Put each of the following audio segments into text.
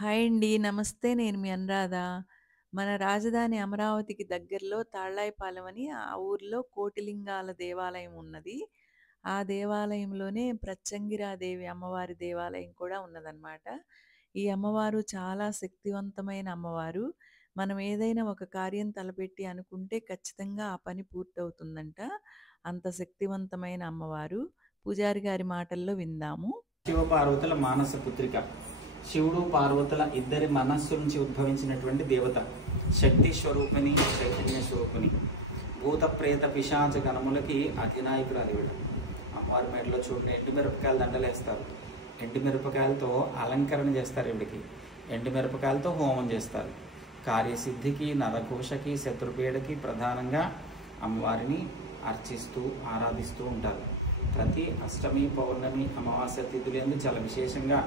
Hi అండి. నమస్తే. నేను మీ అనురాధ. మన రాజధాని అమరావతికి దగ్గరలో తాళ్ళాయిపాలెం అని ఆ ఊర్లో కోటిలింగాల దేవాలయం ఉన్నది. ఆ దేవాలయంలోనే ప్రత్యంగిరాదేవి అమ్మవారి దేవాలయం కూడా ఉన్నదనమాట. ఈ అమ్మవారు చాలా శక్తివంతమైన అమ్మవారు. మనం ఏదైనా ఒక కార్యం తలపెట్టి అనుకుంటే ఖచ్చితంగా ఆ పని పూర్తవుతుందంట. అంత శక్తివంతమైన అమ్మవారు. పూజారి గారి మాటల్లో విందాము. శివపార్వతుల మానస పుత్రిక. శివుడు పార్వతుల ఇద్దరి మనస్సు నుంచి ఉద్భవించినటువంటి దేవత. శక్తి స్వరూపిణి, చైతన్య స్వరూపిణి. భూత ప్రేత పిశాచ గణములకి అధినాయకురాలు ఈవిడ. అమ్మవారి మెడలో చూడండి, ఎండుమిరపకాయలు దండలేస్తారు. ఎండుమిరపకాయలతో అలంకరణ చేస్తారు ఈవిడికి. ఎండుమిరపకాయలతో హోమం చేస్తారు. కార్యసిద్ధికి, నరకోశకి, శత్రుపీడకి ప్రధానంగా అమ్మవారిని అర్చిస్తూ ఆరాధిస్తూ ఉంటారు. ప్రతి అష్టమి, పౌర్ణమి, అమావాస్య తిథులందు చాలా విశేషంగా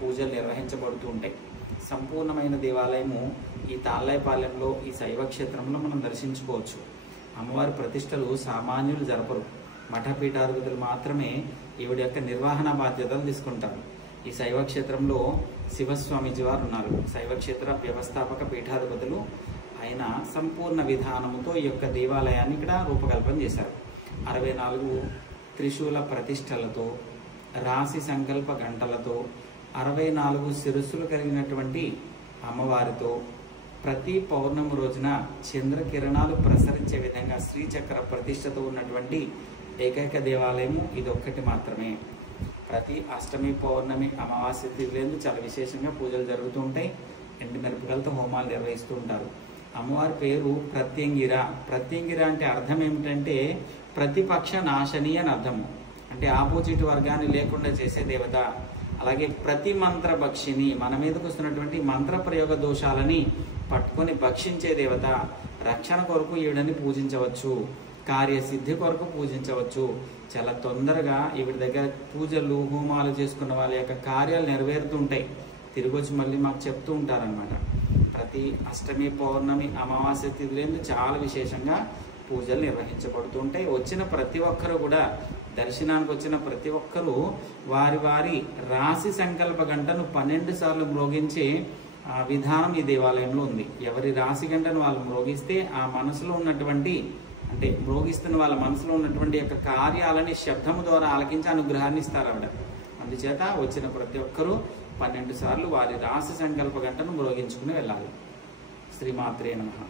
పూజలు నిర్వహించబడుతూ ఉంటాయి. సంపూర్ణమైన దేవాలయము ఈ తాళ్ళాయిపాలెంలో, ఈ శైవ క్షేత్రంలో మనం దర్శించుకోవచ్చు. అమ్మవారి ప్రతిష్టలు సామాన్యులు జరపరు. మఠపీఠాధిపతులు మాత్రమే ఈవిడ యొక్క నిర్వహణ బాధ్యతలు తీసుకుంటారు. ఈ శైవ క్షేత్రంలో శివస్వామిజీ వారు ఉన్నారు. శైవ క్షేత్ర వ్యవస్థాపక పీఠాధిపతులు. ఆయన సంపూర్ణ విధానముతో ఈ యొక్క దేవాలయాన్ని ఇక్కడ రూపకల్పన చేశారు. 64 త్రిశూల ప్రతిష్టలతో, రాశి సంకల్ప గంటలతో, 64 శిరస్సులు కలిగినటువంటి అమ్మవారితో, ప్రతి పౌర్ణమి రోజున చంద్రకిరణాలు ప్రసరించే విధంగా శ్రీచక్ర ప్రతిష్టతో ఉన్నటువంటి ఏకైక దేవాలయము ఇదొక్కటి మాత్రమే. ప్రతి అష్టమి, పౌర్ణమి, అమావాస్య తిథులందు చాలా విశేషంగా పూజలు జరుగుతూ ఉంటాయి. ఎండు మిరపకాయలతో హోమాలు నిర్వహిస్తూ ఉంటారు. అమ్మవారి పేరు ప్రత్యంగిర. ప్రత్యంగిర అంటే అర్థం ఏమిటంటే ప్రతిపక్ష నాశని అని అర్థము. అంటే ఆపోజిట్ వర్గాన్ని లేకుండా చేసే దేవత. అలాగే ప్రతి మంత్ర భక్షిని, మన మీదకు వస్తున్నటువంటి మంత్ర ప్రయోగ దోషాలని పట్టుకొని భక్షించే దేవత. రక్షణ కొరకు ఈవిడని పూజించవచ్చు. కార్యసిద్ధి కొరకు పూజించవచ్చు. చాలా తొందరగా ఈవిడ దగ్గర పూజలు, హోమాలు చేసుకున్న వాళ్ళ యొక్క కార్యాలు నెరవేరుతుంటాయి. తిరిగి వచ్చి మళ్ళీ మాకు చెప్తూ ఉంటారనమాట. ప్రతి అష్టమి, పౌర్ణమి, అమావాస్య తిథులందు చాలా విశేషంగా పూజలు నిర్వహించబడుతూ ఉంటాయి. వచ్చిన ప్రతి ఒక్కరు కూడా, దర్శనానికి వచ్చిన ప్రతి ఒక్కరూ వారి వారి రాశి సంకల్ప గంటను 12 సార్లు మ్రోగించే విధానం ఈ దేవాలయంలో ఉంది. ఎవరి రాశి గంటను వాళ్ళు మ్రోగిస్తే ఆ మనసులో ఉన్నటువంటి, అంటే మ్రోగిస్తున్న వాళ్ళ మనసులో ఉన్నటువంటి యొక్క కార్యాలని శబ్దము ద్వారా ఆలకించి అనుగ్రహాన్ని ఇస్తారు ఆవిడ. అందుచేత వచ్చిన ప్రతి ఒక్కరూ 12 సార్లు వారి రాశి సంకల్ప గంటను మ్రోగించుకుని వెళ్ళాలి. శ్రీమాత్రే నమః.